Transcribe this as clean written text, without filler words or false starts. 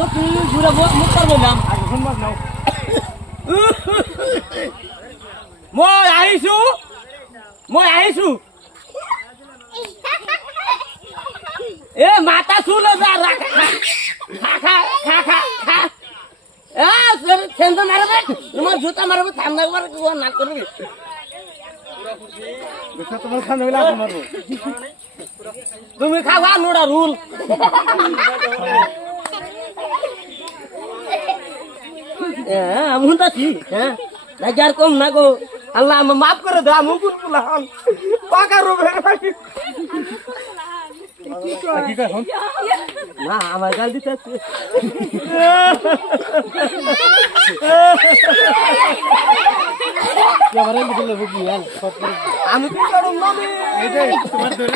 তো তুই ঘুরে মুখ করবো না মই আহিছো এ মাথা শুলো যা খা সেন্টার মারবে তোমার জুতা মারবে ঠান্ডা না করবে তোমার খান মারবো তুমি খাওয়া নোড়া রুল আমি শুনতাছি হ্যাঁ যার কম না গো আল্লাহ মাফ করে দাও আমি কুলকুলাম পাকা রোবে না আমার গাল দিতে আমি কি করব তোমার ধরে